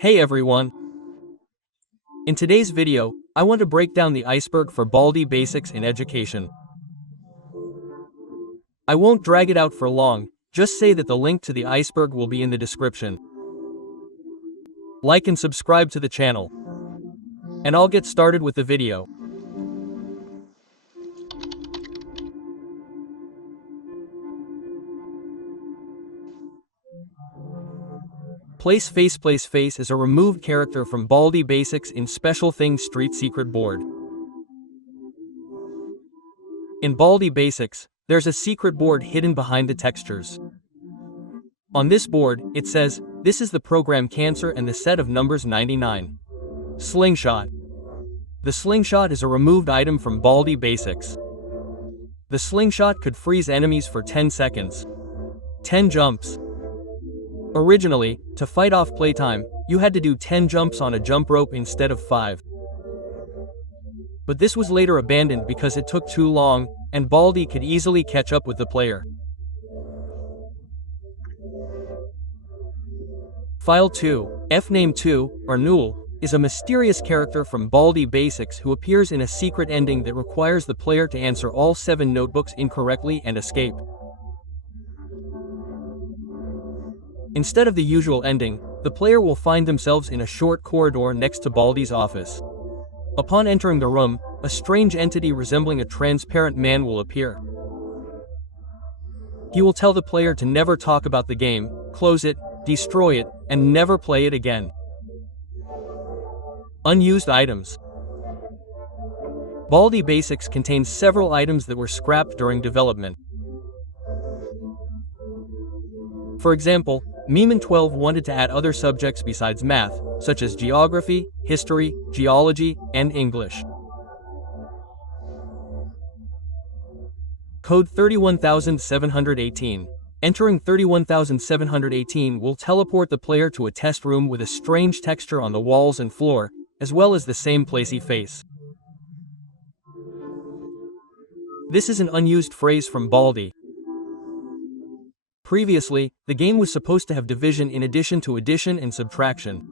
Hey everyone! In today's video, I want to break down the iceberg for Baldi Basics in education. I won't drag it out for long, just say that the link to the iceberg will be in the description. Like and subscribe to the channel. And I'll get started with the video. Place Face is a removed character from Baldi Basics in Special Things Street Secret board. In Baldi Basics, there's a secret board hidden behind the textures. On this board, it says, "This is the program Cancer and the set of numbers 99. Slingshot. The slingshot is a removed item from Baldi Basics. The slingshot could freeze enemies for 10 seconds. 10 jumps. Originally, to fight off playtime, you had to do 10 jumps on a jump rope instead of 5. But this was later abandoned because it took too long, and Baldi could easily catch up with the player. File 2, F-Name 2, or Null, is a mysterious character from Baldi Basics who appears in a secret ending that requires the player to answer all 7 notebooks incorrectly and escape. Instead of the usual ending, the player will find themselves in a short corridor next to Baldi's office. Upon entering the room, a strange entity resembling a transparent man will appear. He will tell the player to never talk about the game, close it, destroy it, and never play it again. Unused items. Baldi Basics contains several items that were scrapped during development. For example, Meeman12 wanted to add other subjects besides math, such as geography, history, geology, and English. Code 31718. Entering 31718 will teleport the player to a test room with a strange texture on the walls and floor, as well as the same placey face. This is an unused phrase from Baldi. Previously, the game was supposed to have division in addition to addition and subtraction.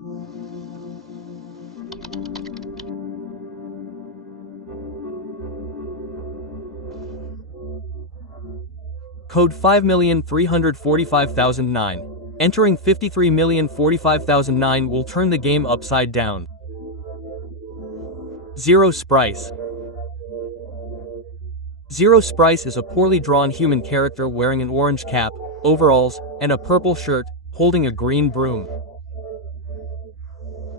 Code 5,345,009. Entering 53,045,009 will turn the game upside down. Zero Sprice. Zero Sprice is a poorly drawn human character wearing an orange cap, overalls, and a purple shirt, holding a green broom.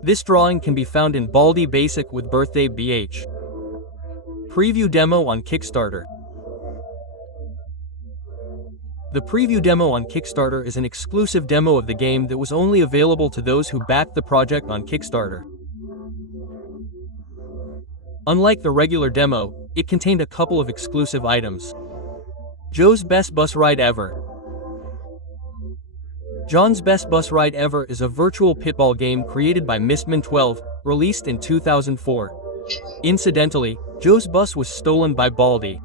This drawing can be found in Baldi Basic with Birthday BH. Preview demo on Kickstarter. The preview demo on Kickstarter is an exclusive demo of the game that was only available to those who backed the project on Kickstarter. Unlike the regular demo, it contained a couple of exclusive items. Joe's Best Bus Ride Ever. John's Best Bus Ride Ever is a virtual pitball game created by Mistman12, released in 2004. Incidentally, Joe's bus was stolen by Baldi.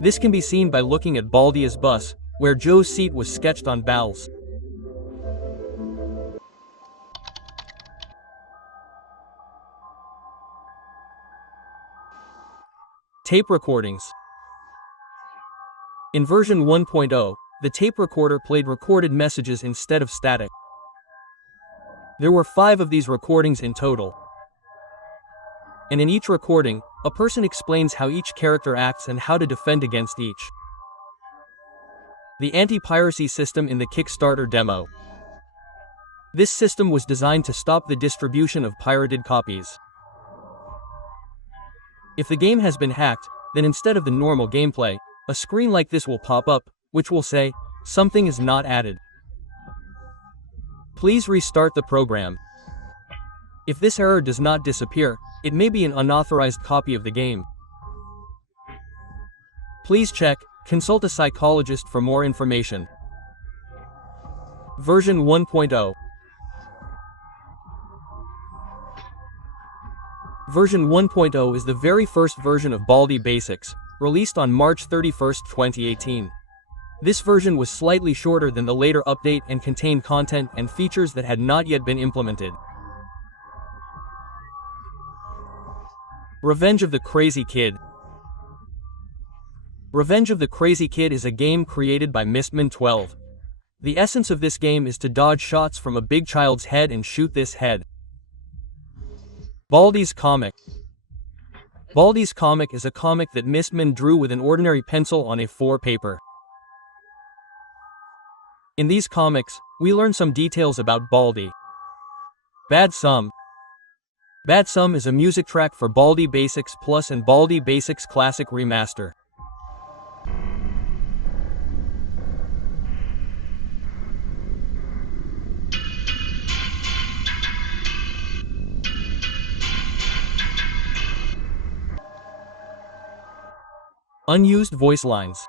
This can be seen by looking at Baldi's bus, where Joe's seat was sketched on Bal's. Tape recordings. In version 1.0, the tape recorder played recorded messages instead of static. There were 5 of these recordings in total. And in each recording, a person explains how each character acts and how to defend against each. The anti-piracy system in the Kickstarter demo. This system was designed to stop the distribution of pirated copies. If the game has been hacked, then instead of the normal gameplay, a screen like this will pop up, which will say, "Something is not added. Please restart the program." If this error does not disappear, it may be an unauthorized copy of the game. Please check, consult a psychologist for more information. Version 1.0. Version 1.0 is the very first version of Baldi Basics, released on March 31, 2018. This version was slightly shorter than the later update and contained content and features that had not yet been implemented. Revenge of the Crazy Kid. Revenge of the Crazy Kid is a game created by Mistman12. The essence of this game is to dodge shots from a big child's head and shoot this head. Baldi's comic. Baldi's comic is a comic that Mistman drew with an ordinary pencil on A4 paper. In these comics, we learn some details about Baldi. Bad Sum. Bad Sum is a music track for Baldi Basics Plus and Baldi Basics Classic Remaster. Unused voice lines.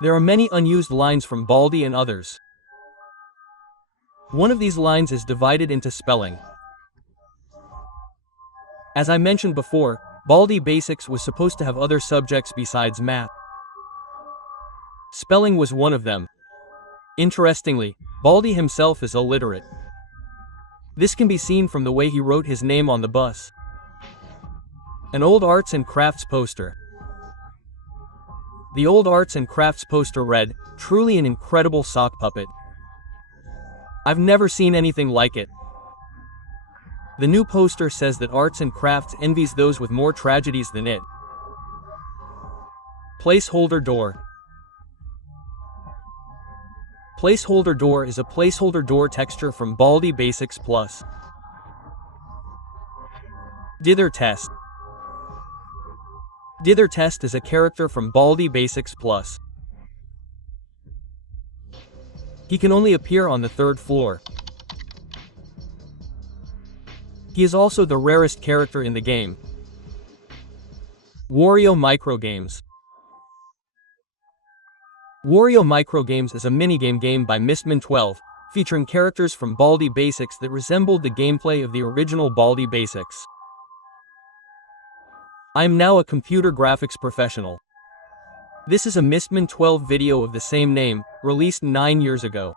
There are many unused lines from Baldi and others. One of these lines is divided into spelling. As I mentioned before, Baldi Basics was supposed to have other subjects besides math. Spelling was one of them. Interestingly, Baldi himself is illiterate. This can be seen from the way he wrote his name on the bus. An old arts and crafts poster. The old arts and crafts poster read, "Truly an incredible sock puppet. I've never seen anything like it." The new poster says that arts and crafts envies those with more tragedies than it. Placeholder door. Placeholder door is a placeholder door texture from Baldi Basics Plus. Dither Test. Dither Test is a character from Baldi Basics Plus. He can only appear on the 3rd floor. He is also the rarest character in the game. Wario Microgames. Wario Microgames is a minigame game by Mistman12, featuring characters from Baldi Basics that resembled the gameplay of the original Baldi Basics. I am now a computer graphics professional. This is a Mistman12 video of the same name, released 9 years ago.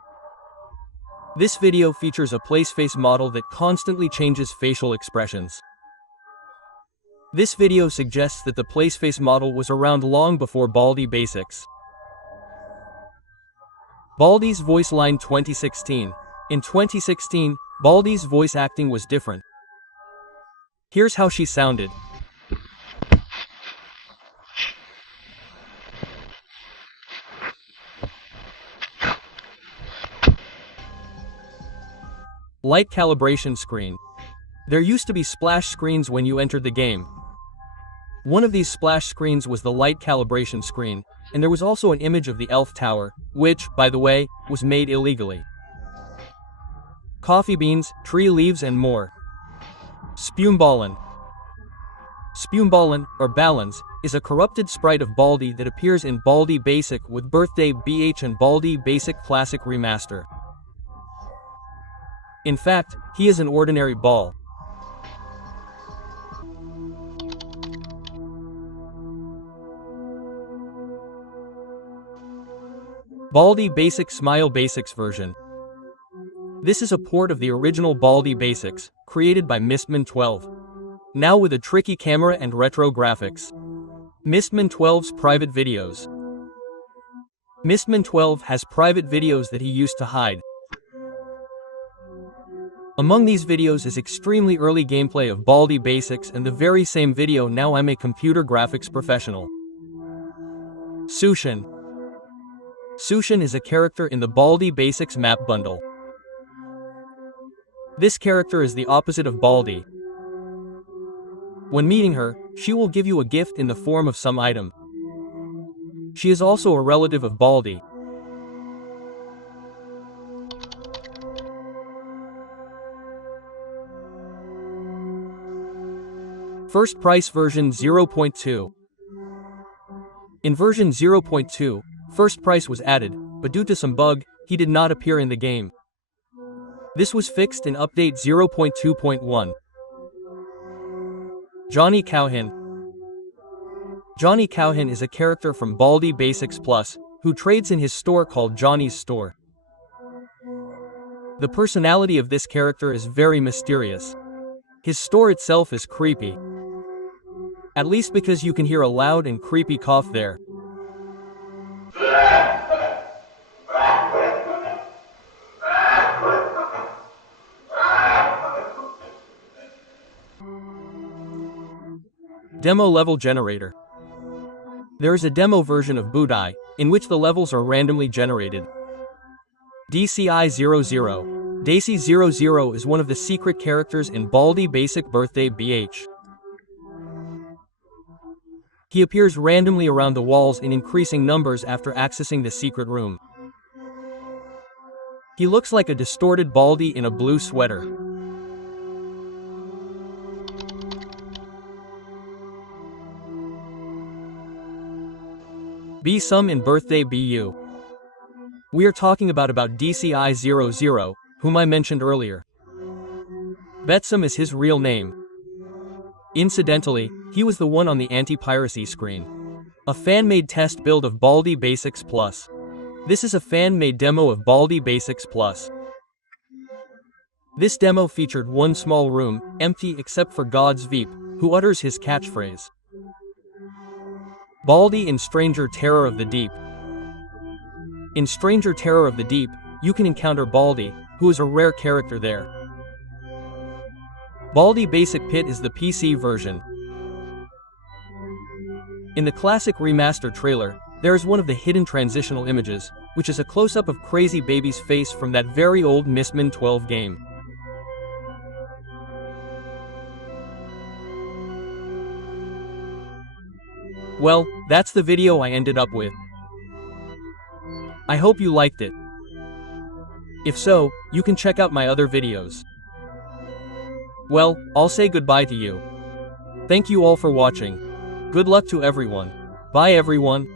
This video features a placeface model that constantly changes facial expressions. This video suggests that the placeface model was around long before Baldi Basics. Baldi's voice line 2016. In 2016, Baldi's voice acting was different. Here's how she sounded. Light calibration screen. There used to be splash screens when you entered the game. One of these splash screens was the light calibration screen, and there was also an image of the Elf Tower, which, by the way, was made illegally. Coffee beans, tree leaves and more. Spumballen. Spumballen, or Balance, is a corrupted sprite of Baldi that appears in Baldi Basic with Birthday BH and Baldi Basic Classic Remaster. In fact, he is an ordinary ball. Baldi Basics Smile Basics version. This is a port of the original Baldi Basics, created by Mistman12. Now with a tricky camera and retro graphics. Mistman12's private videos. Mistman12 has private videos that he used to hide. Among these videos is extremely early gameplay of Baldi Basics and the very same video Now I'm a Computer Graphics Professional. Sushin. Sushin is a character in the Baldi Basics map bundle. This character is the opposite of Baldi. When meeting her, she will give you a gift in the form of some item. She is also a relative of Baldi. First Price version 0.2. In version 0.2, First Price was added, but due to some bug, he did not appear in the game. This was fixed in update 0.2.1. Johnny Cowhin. Johnny Cowhin is a character from Baldi Basics Plus, who trades in his store called Johnny's Store. The personality of this character is very mysterious. His store itself is creepy. At least because you can hear a loud and creepy cough there. Demo Level Generator. There is a demo version of Budai, in which the levels are randomly generated. DCI-00. Daisy00 is one of the secret characters in Baldi Basic Birthday BH. He appears randomly around the walls in increasing numbers after accessing the secret room. He looks like a distorted Baldi in a blue sweater. Be some in Birthday BU. We are talking about DCI-00, whom I mentioned earlier. Betsum is his real name. Incidentally, he was the one on the anti-piracy screen. A fan-made test build of Baldi Basics Plus. This is a fan-made demo of Baldi Basics Plus. This demo featured one small room, empty except for God's Veep, who utters his catchphrase. Baldi in Stranger Terror of the Deep. In Stranger Terror of the Deep, you can encounter Baldi, who is a rare character there. Baldi Basic Pit is the PC version. In the classic remaster trailer, there is one of the hidden transitional images, which is a close-up of Crazy Baby's face from that very old Mistman 12 game. Well, that's the video I ended up with. I hope you liked it. If so, you can check out my other videos. Well, I'll say goodbye to you. Thank you all for watching. Good luck to everyone. Bye everyone.